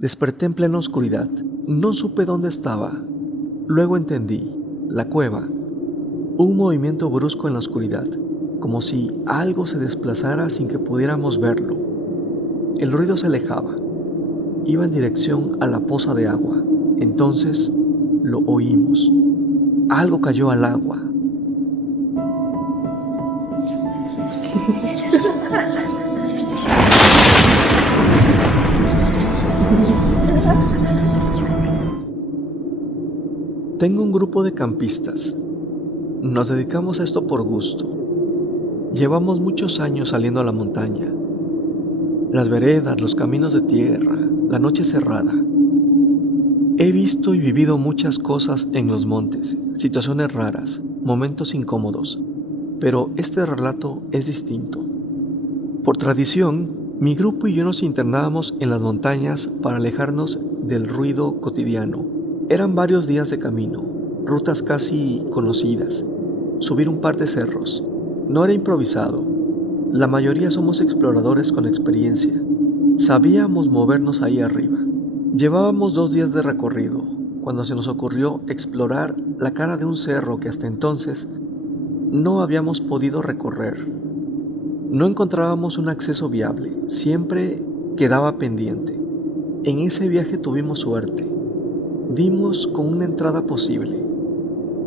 Desperté en plena oscuridad. No supe dónde estaba. Luego entendí. La cueva. Un movimiento brusco en la oscuridad, como si algo se desplazara sin que pudiéramos verlo. El ruido se alejaba. Iba en dirección a la poza de agua. Entonces lo oímos. Algo cayó al agua. Tengo un grupo de campistas. Nos dedicamos a esto por gusto. Llevamos muchos años saliendo a la montaña. Las veredas, los caminos de tierra, la noche cerrada. He visto y vivido muchas cosas en los montes, situaciones raras, momentos incómodos, pero este relato es distinto. Por tradición, mi grupo y yo nos internábamos en las montañas para alejarnos del ruido cotidiano. Eran varios días de camino, rutas casi conocidas, subir un par de cerros. No era improvisado. La mayoría somos exploradores con experiencia. Sabíamos movernos ahí arriba. Llevábamos 2 días de recorrido, cuando se nos ocurrió explorar la cara de un cerro que hasta entonces no habíamos podido recorrer. No encontrábamos un acceso viable, siempre quedaba pendiente. En ese viaje tuvimos suerte. Dimos con una entrada posible.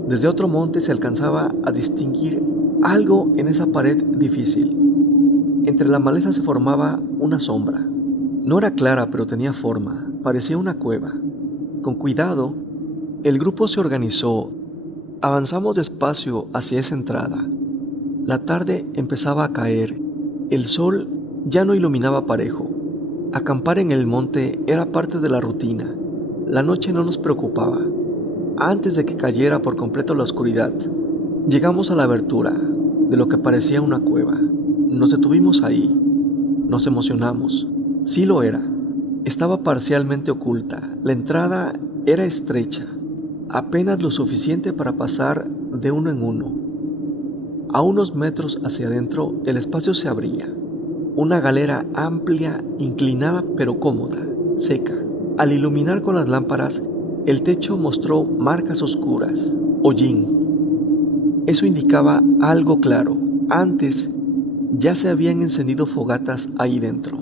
Desde otro monte se alcanzaba a distinguir algo en esa pared difícil. Entre la maleza se formaba una sombra. No era clara, pero tenía forma. Parecía una cueva. Con cuidado, el grupo se organizó. Avanzamos despacio hacia esa entrada. La tarde empezaba a caer. El sol ya no iluminaba parejo. Acampar en el monte era parte de la rutina. La noche no nos preocupaba. Antes de que cayera por completo la oscuridad, llegamos a la abertura de lo que parecía una cueva. Nos detuvimos ahí. Nos emocionamos. Sí lo era. Estaba parcialmente oculta. La entrada era estrecha, apenas lo suficiente para pasar de uno en uno. A unos metros hacia adentro, el espacio se abría. Una galera amplia, inclinada pero cómoda, seca. Al iluminar con las lámparas, el techo mostró marcas oscuras, hollín. Eso indicaba algo claro. Antes ya se habían encendido fogatas ahí dentro.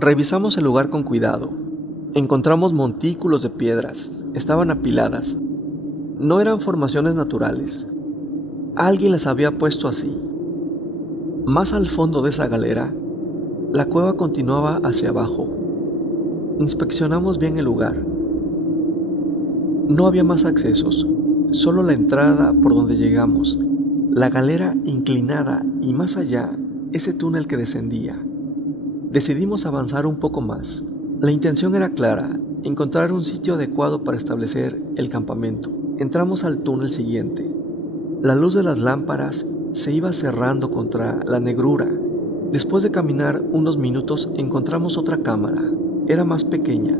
Revisamos el lugar con cuidado. Encontramos montículos de piedras. Estaban apiladas. No eran formaciones naturales. Alguien las había puesto así. Más al fondo de esa galera, la cueva continuaba hacia abajo. Inspeccionamos bien el lugar. No había más accesos, solo la entrada por donde llegamos, la galera inclinada y más allá, ese túnel que descendía. Decidimos avanzar un poco más. La intención era clara, encontrar un sitio adecuado para establecer el campamento. Entramos al túnel siguiente. La luz de las lámparas se iba cerrando contra la negrura. Después de caminar unos minutos encontramos otra cámara. Era más pequeña,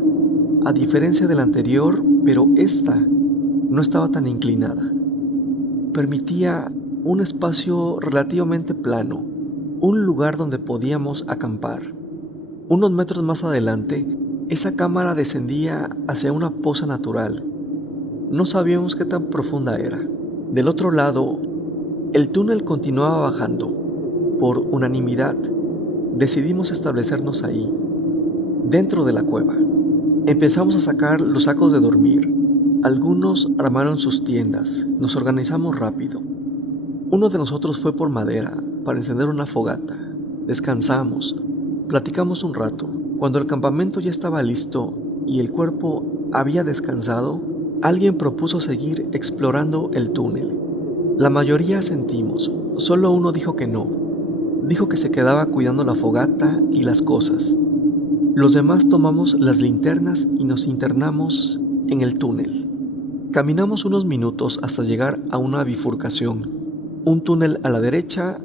a diferencia de la anterior, pero esta no estaba tan inclinada. Permitía un espacio relativamente plano, un lugar donde podíamos acampar. Unos metros más adelante, esa cámara descendía hacia una poza natural. No sabíamos qué tan profunda era. Del otro lado, el túnel continuaba bajando. Por unanimidad, decidimos establecernos ahí, dentro de la cueva. Empezamos a sacar los sacos de dormir. Algunos armaron sus tiendas. Nos organizamos rápido. Uno de nosotros fue por madera para encender una fogata. Descansamos. Platicamos un rato. Cuando el campamento ya estaba listo y el cuerpo había descansado, alguien propuso seguir explorando el túnel. La mayoría asentimos. Solo uno dijo que no. Dijo que se quedaba cuidando la fogata y las cosas. Los demás tomamos las linternas y nos internamos en el túnel. Caminamos unos minutos hasta llegar a una bifurcación. Un túnel a la derecha,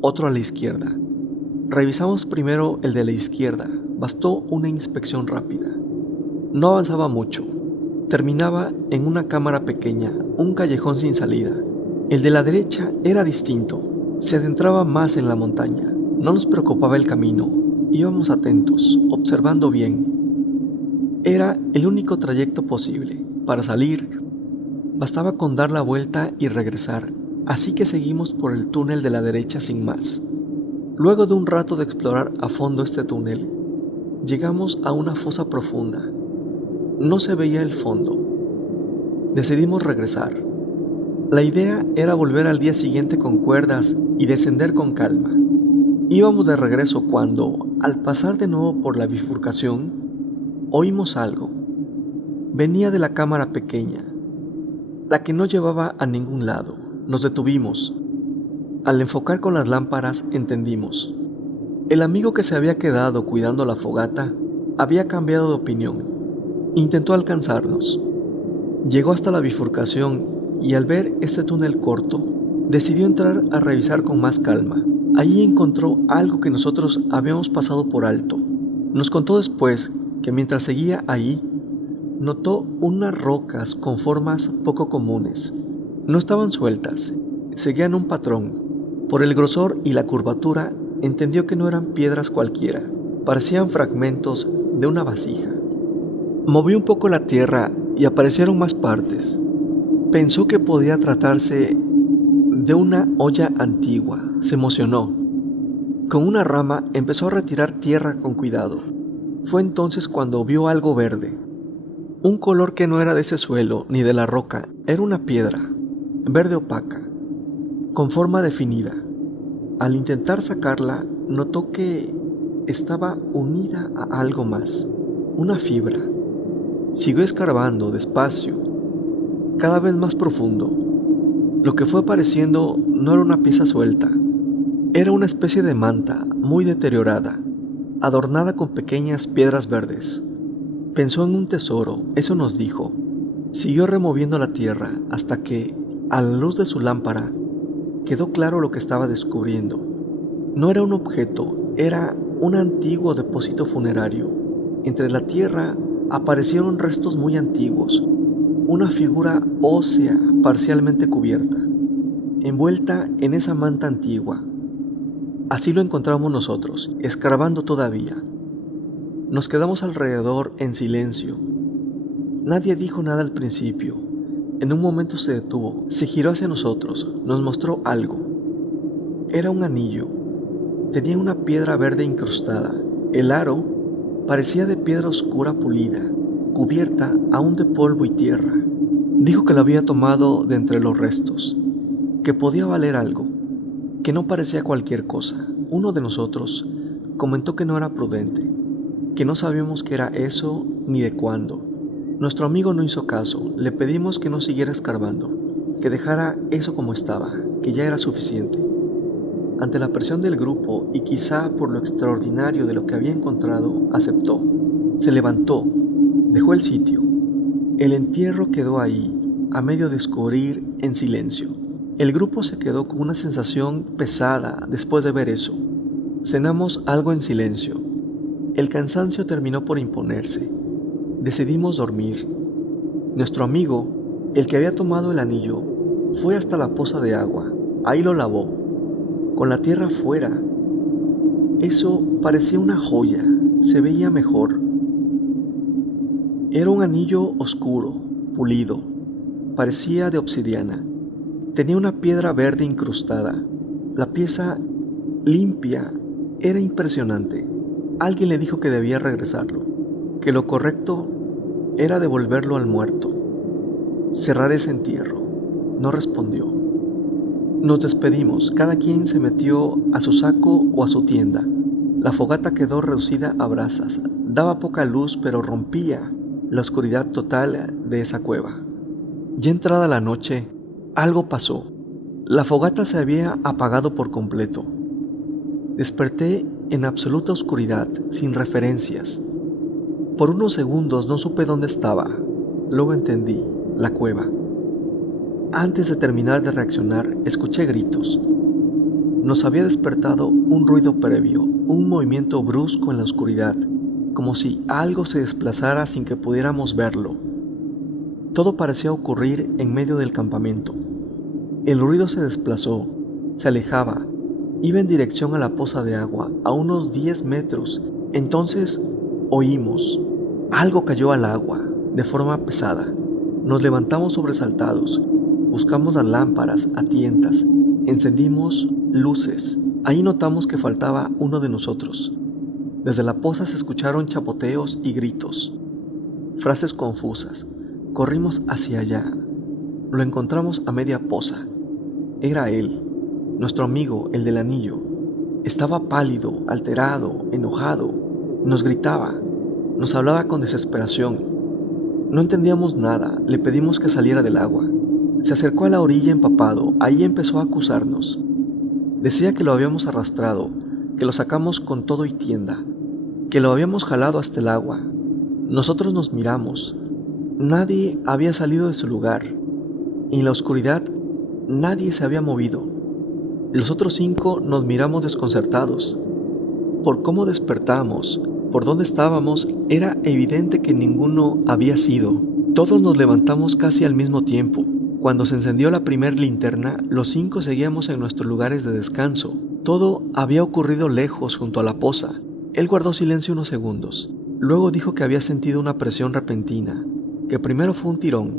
otro a la izquierda. Revisamos primero el de la izquierda. Bastó una inspección rápida. No avanzaba mucho. Terminaba en una cámara pequeña, un callejón sin salida. El de la derecha era distinto. Se adentraba más en la montaña. No nos preocupaba el camino. Íbamos atentos, observando bien. Era el único trayecto posible. Para salir, bastaba con dar la vuelta y regresar, así que seguimos por el túnel de la derecha sin más. Luego de un rato de explorar a fondo este túnel, llegamos a una fosa profunda. No se veía el fondo. Decidimos regresar. La idea era volver al día siguiente con cuerdas y descender con calma. Íbamos de regreso cuando, al pasar de nuevo por la bifurcación, oímos algo. Venía de la cámara pequeña, la que no llevaba a ningún lado. Nos detuvimos. Al enfocar con las lámparas entendimos. El amigo que se había quedado cuidando la fogata había cambiado de opinión. Intentó alcanzarnos. Llegó hasta la bifurcación y al ver este túnel corto, decidió entrar a revisar con más calma. Allí encontró algo que nosotros habíamos pasado por alto. Nos contó después que mientras seguía ahí, notó unas rocas con formas poco comunes. No estaban sueltas, seguían un patrón. Por el grosor y la curvatura, entendió que no eran piedras cualquiera, parecían fragmentos de una vasija. Movió un poco la tierra y aparecieron más partes. Pensó que podía tratarse de una olla antigua. Se emocionó. Con una rama empezó a retirar tierra con cuidado. Fue entonces cuando vio algo verde. Un color que no era de ese suelo ni de la roca, era una piedra, verde opaca, con forma definida. Al intentar sacarla, notó que estaba unida a algo más, una fibra. Siguió escarbando despacio, cada vez más profundo. Lo que fue apareciendo no era una pieza suelta, era una especie de manta muy deteriorada, adornada con pequeñas piedras verdes. Pensó en un tesoro, eso nos dijo. Siguió removiendo la tierra hasta que, a la luz de su lámpara, quedó claro lo que estaba descubriendo. No era un objeto, era un antiguo depósito funerario. Entre la tierra aparecieron restos muy antiguos, una figura ósea parcialmente cubierta, envuelta en esa manta antigua. Así lo encontramos nosotros, escarbando todavía. Nos quedamos alrededor en silencio. Nadie dijo nada al principio. En un momento se detuvo, se giró hacia nosotros, nos mostró algo. Era un anillo. Tenía una piedra verde incrustada. El aro parecía de piedra oscura pulida, cubierta aún de polvo y tierra. Dijo que lo había tomado de entre los restos, que podía valer algo, que no parecía cualquier cosa. Uno de nosotros comentó que no era prudente, que no sabíamos qué era eso ni de cuándo. Nuestro amigo no hizo caso, le pedimos que no siguiera escarbando, que dejara eso como estaba, que ya era suficiente. Ante la presión del grupo y quizá por lo extraordinario de lo que había encontrado, aceptó. Se levantó, dejó el sitio. El entierro quedó ahí, a medio descubrir, en silencio. El grupo se quedó con una sensación pesada después de ver eso. Cenamos algo en silencio. El cansancio terminó por imponerse. Decidimos dormir. Nuestro amigo, el que había tomado el anillo, fue hasta la poza de agua. Ahí lo lavó, con la tierra fuera. Eso parecía una joya, se veía mejor. Era un anillo oscuro, pulido, parecía de obsidiana. Tenía una piedra verde incrustada. La pieza limpia era impresionante. Alguien le dijo que debía regresarlo, que lo correcto era devolverlo al muerto, cerrar ese entierro. No respondió. Nos despedimos, cada quien se metió a su saco o a su tienda. La fogata quedó reducida a brasas, daba poca luz pero rompía la oscuridad total de esa cueva. Ya entrada la noche, algo pasó. La fogata se había apagado por completo. Desperté en absoluta oscuridad, sin referencias. Por unos segundos no supe dónde estaba. Luego entendí, la cueva. Antes de terminar de reaccionar, escuché gritos. Nos había despertado un ruido previo, un movimiento brusco en la oscuridad, como si algo se desplazara sin que pudiéramos verlo. Todo parecía ocurrir en medio del campamento. El ruido se desplazó, se alejaba, iba en dirección a la poza de agua, a unos 10 metros. Entonces oímos, Algo cayó al agua de forma pesada. Nos levantamos sobresaltados, buscamos las lámparas a tientas, encendimos luces. Ahí notamos que faltaba uno de nosotros. Desde la poza se escucharon chapoteos y gritos, frases confusas. Corrimos hacia allá. Lo encontramos a media poza. Era él, nuestro amigo, el del anillo. Estaba pálido, alterado, enojado. Nos gritaba, nos hablaba con desesperación. No entendíamos nada, le pedimos que saliera del agua. Se acercó a la orilla empapado, ahí empezó a acusarnos. Decía que lo habíamos arrastrado, que lo sacamos con todo y tienda, que lo habíamos jalado hasta el agua. Nosotros nos miramos. Nadie había salido de su lugar. En la oscuridad, nadie se había movido. Los otros 5 nos miramos desconcertados. Por cómo despertamos, por dónde estábamos, era evidente que ninguno había sido. Todos nos levantamos casi al mismo tiempo. Cuando se encendió la primer linterna, los 5 seguíamos en nuestros lugares de descanso. Todo había ocurrido lejos, junto a la poza. Él guardó silencio unos segundos. Luego dijo que había sentido una presión repentina, que primero fue un tirón,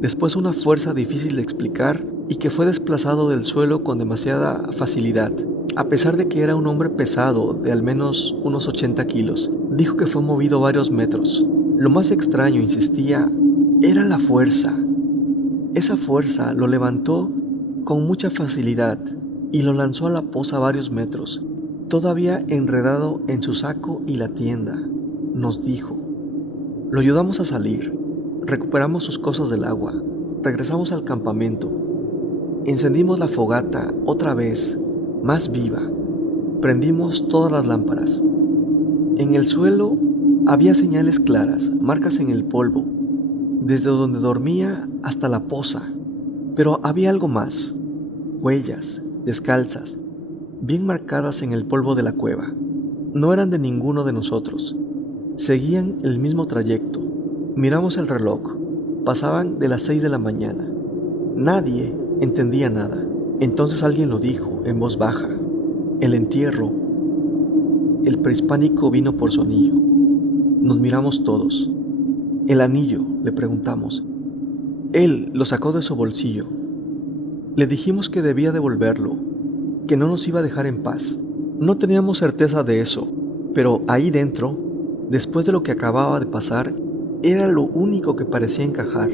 después una fuerza difícil de explicar y que fue desplazado del suelo con demasiada facilidad. A pesar de que era un hombre pesado de al menos unos 80 kilos, dijo que fue movido varios metros. Lo más extraño, insistía, era la fuerza. Esa fuerza lo levantó con mucha facilidad y lo lanzó a la poza varios metros, todavía enredado en su saco y la tienda. Nos dijo. Lo ayudamos a salir, recuperamos sus cosas del agua, regresamos al campamento, encendimos la fogata otra vez, más viva, prendimos todas las lámparas. En el suelo había señales claras, marcas en el polvo, desde donde dormía hasta la poza, pero había algo más, huellas descalzas, bien marcadas en el polvo de la cueva. No eran de ninguno de nosotros. Seguían el mismo trayecto. Miramos el reloj. Pasaban de las 6 de la mañana. Nadie entendía nada. Entonces alguien lo dijo en voz baja. El entierro. El prehispánico vino por su anillo. Nos miramos todos. El anillo, le preguntamos. Él lo sacó de su bolsillo. Le dijimos que debía devolverlo, que no nos iba a dejar en paz. No teníamos certeza de eso, pero ahí dentro, después de lo que acababa de pasar, era lo único que parecía encajar.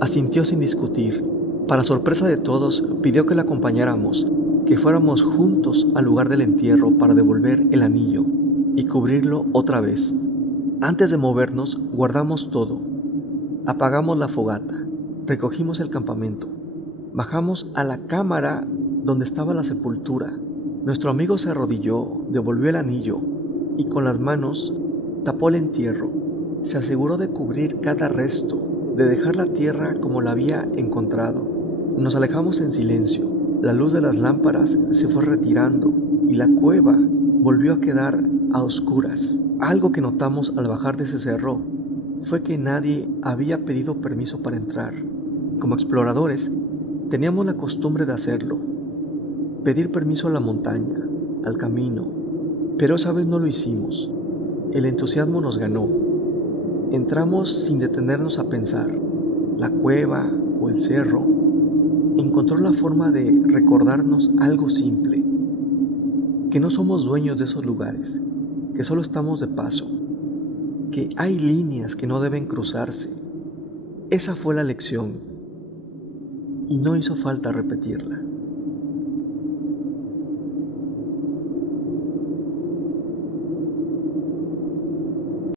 Asintió sin discutir. Para sorpresa de todos, pidió que le acompañáramos, que fuéramos juntos al lugar del entierro para devolver el anillo y cubrirlo otra vez. Antes de movernos, guardamos todo. Apagamos la fogata, recogimos el campamento, bajamos a la cámara donde estaba la sepultura. Nuestro amigo se arrodilló, devolvió el anillo y con las manos tapó el entierro. Se aseguró de cubrir cada resto, de dejar la tierra como la había encontrado. Nos alejamos en silencio. La luz de las lámparas se fue retirando y la cueva volvió a quedar a oscuras. Algo que notamos al bajar de ese cerro fue que nadie había pedido permiso para entrar. Como exploradores, teníamos la costumbre de hacerlo, pedir permiso a la montaña, al camino, pero esa vez no lo hicimos. El entusiasmo nos ganó. Entramos sin detenernos a pensar. La cueva o el cerro encontró la forma de recordarnos algo simple, que no somos dueños de esos lugares, que solo estamos de paso, que hay líneas que no deben cruzarse. Esa fue la lección y no hizo falta repetirla.